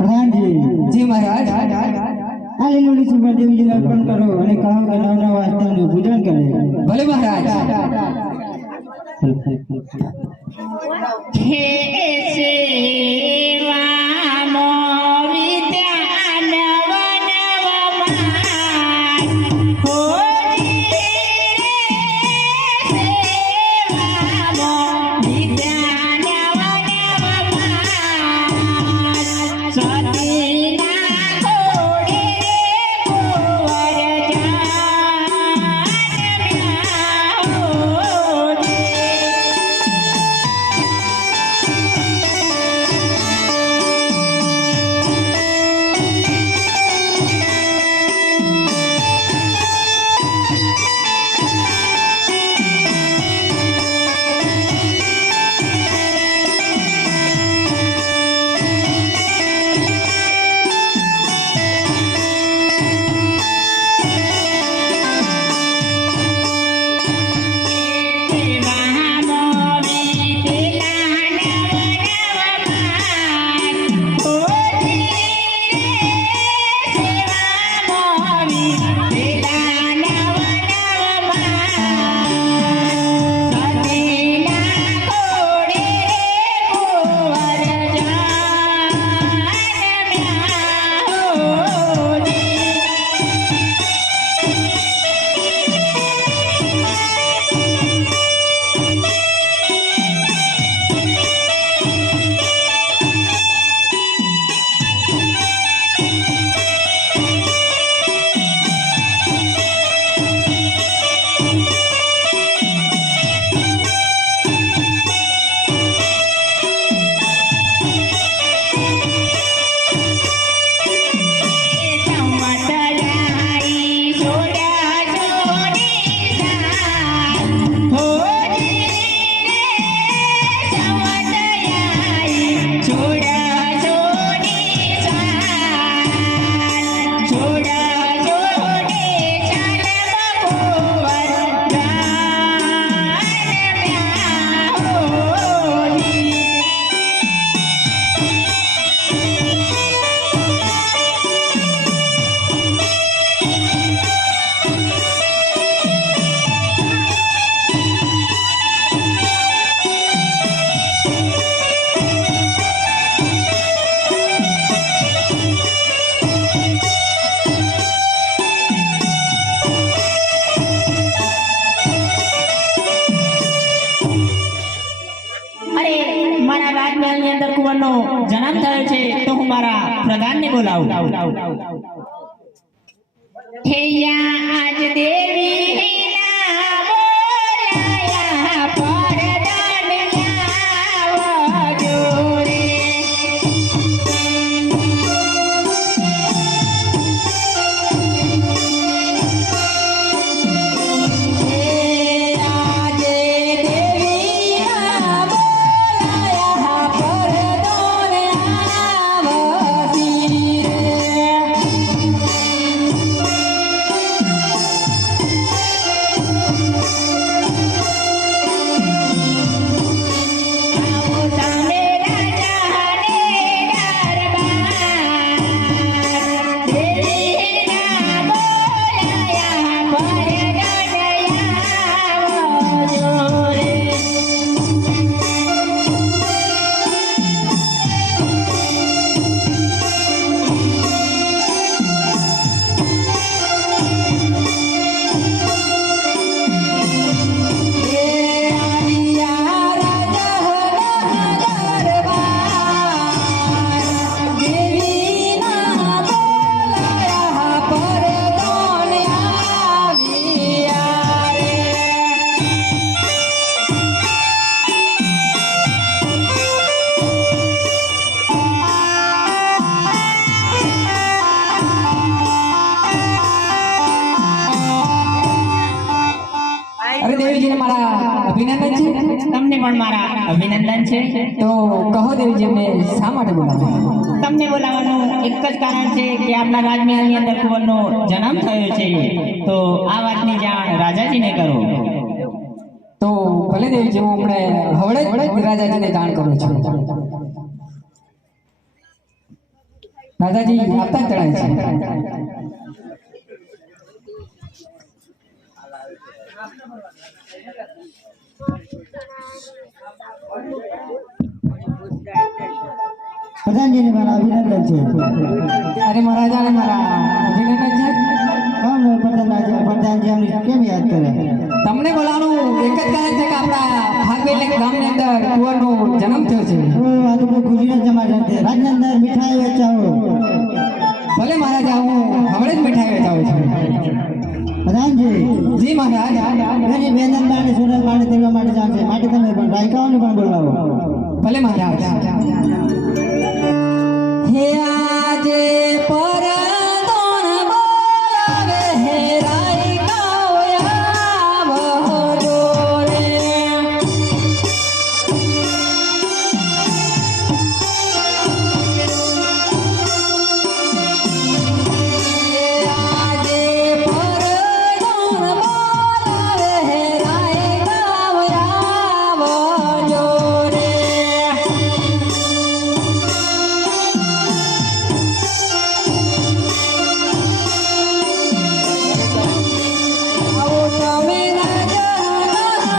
હનુમાનજી જી મહારાજ. આ લીલુડી સુભા દેવીજીને અર્પણ કરો અને કહો કે નવ નવ આસ્થાનું પૂજન કરે. ભલે મહારાજ. હે સેવાનો મારા પ્રધાનને બોલાવું. અરે દેવીજીને મારા અભિનંદન છે. તમને પણ મારા અભિનંદન છે. તો કહો દેવીજી અમને શા માટે બોલાવ્યા? તમને બોલાવવાનું એક જ કારણ છે કે આપણા રાજમહેલની અંદર કુંવરનો જન્મ થયો છે. તો આ વાતની જાણ રાજાજીને કરો. તો ભલે દેવીજી હું આપણે હવડે જ રાજાજીને જાણ કરું છું. રાજાજી આપતા જ ચડાય છે. પ્રધાનજીને મારા અભિનંદન છે. અરે મહારાજાને મારા અભિનંદન છે. કોણ પ્રધાનજી પ્રધાનજી અમને કેમ યાદ કરે? તમને બોલાવવાનું એક જ કારણ છે કે આપણા ભાગવેલ ગામની અંદર કુંવરનો જન્મ થયો છે. આ તો બહુ ખુશીનો જમા છે. રાજની અંદર મીઠાઈ વેચાવો. ભલે મહારાજા હું હમણાં જ મીઠાઈ વેચાવું છું. પ્રધાનજી જી મહારાજ બાને તેવા માટે જાણશે માટે તમે પણ રાયકાઓને પણ બોલાવો. ભલે મહારાજ.